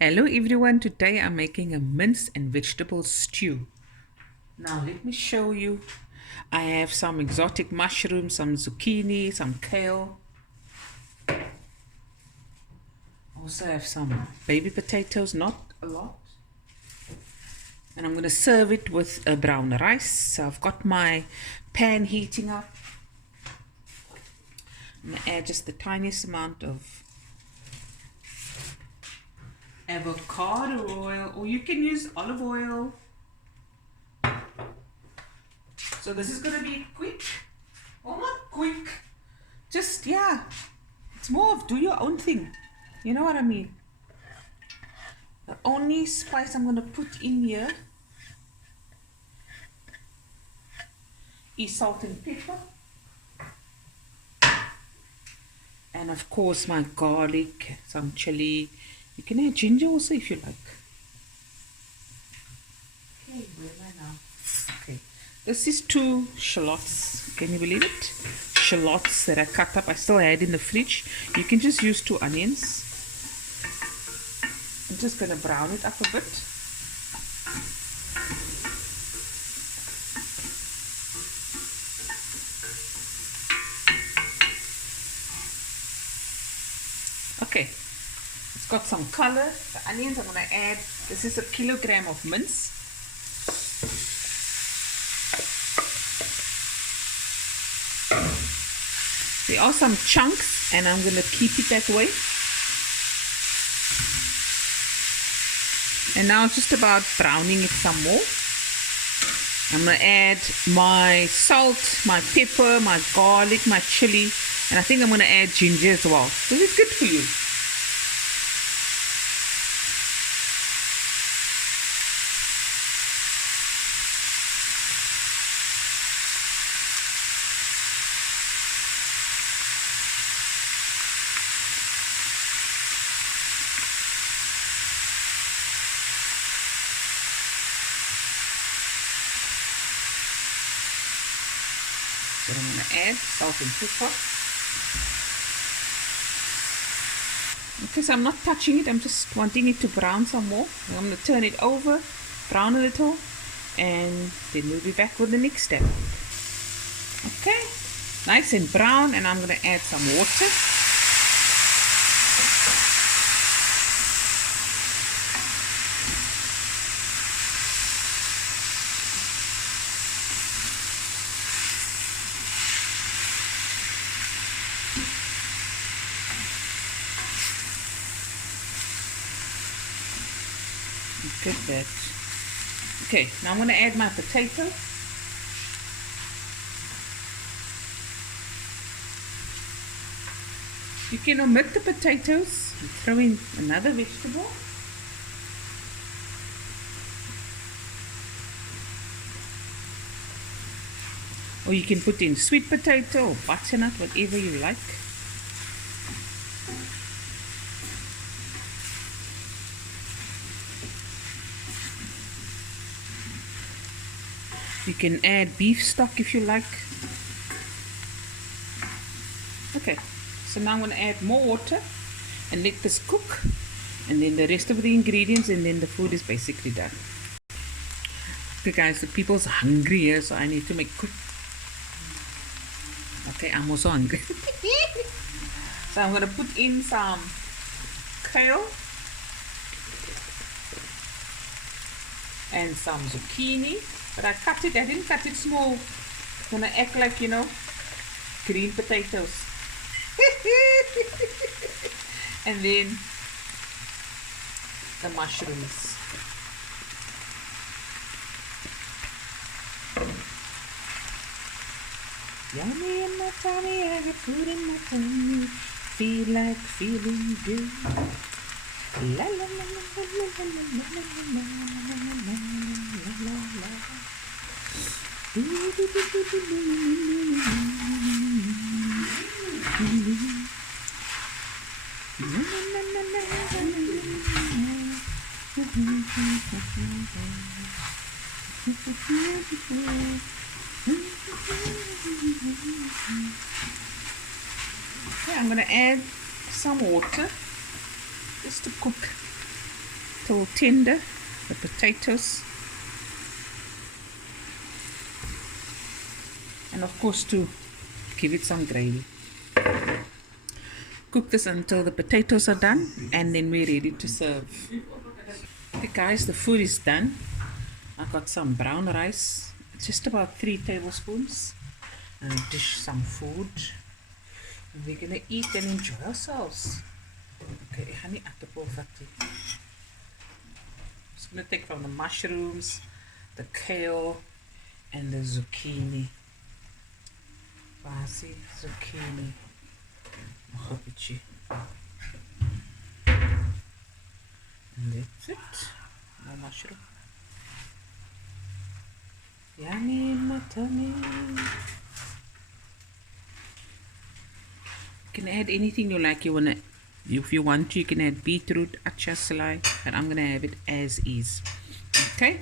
Hello everyone, today I'm making a mince and vegetable stew. Now let me show you. I have some exotic mushrooms, some zucchini, some kale. Also have some baby potatoes, not a lot. And I'm going to serve it with a brown rice. So I've got my pan heating up. I'm going to add just the tiniest amount of avocado oil, or you can use olive oil. So this is going to be quick. Well, not quick. Just, yeah. It's more of do your own thing. You know what I mean? The only spice I'm going to put in here is salt and pepper. And of course my garlic, some chili. You can add ginger also if you like. Okay, where am I now? Okay. This is 2 shallots. Can you believe it? Shallots that I cut up. I still had in the fridge. You can just use 2 onions. I'm just going to brown it up a bit. Okay, it's got some color. The onions I'm going to add. This is 1 kilogram of mince. There are some chunks and I'm going to keep it that way. And now it's just about browning it some more. I'm going to add my salt, my pepper, my garlic, my chili, and I think I'm going to add ginger as well. This is good for you. So I'm going to add salt and pepper. Okay, so I'm not touching it, I'm just wanting it to brown some more. I'm going to turn it over, brown a little, and then we'll be back with the next step. Okay, nice and brown, and I'm going to add some water. Look at that. Okay, now I'm going to add my potatoes. You can omit the potatoes and throw in another vegetable. Or you can put in sweet potato or butternut, whatever you like. You can add beef stock if you like. Okay, so now I'm going to add more water and let this cook, and then the rest of the ingredients, and then the food is basically done. Okay guys, the people's hungry here, so I need to make quick. Okay, I'm also hungry. So I'm going to put in some kale and some zucchini. But I didn't cut it small. It's gonna act like, you know, green potatoes. And then the mushrooms. Yummy in my tummy, I got food in my tummy. Feel like feeling good. La la la la la la la la la la la la la. Okay, I'm going to add some water just to cook little tender, the potatoes. And of course to give it some gravy. Cook this until the potatoes are done and then we're ready to serve. Okay guys, the food is done. I've got some brown rice, just about 3 tablespoons, and dish some food. And we're gonna eat and enjoy ourselves. Okay, ek gaan nie aardappel vat nie. I'm just gonna take from the mushrooms, the kale, and the zucchini. Basie, zucchini. Nog 'n bietjie. And that's it. More mushroom. Yummy in my tummy. You can add anything you like. If you want to, you can add beetroot, achar, but I'm gonna have it as is. Okay.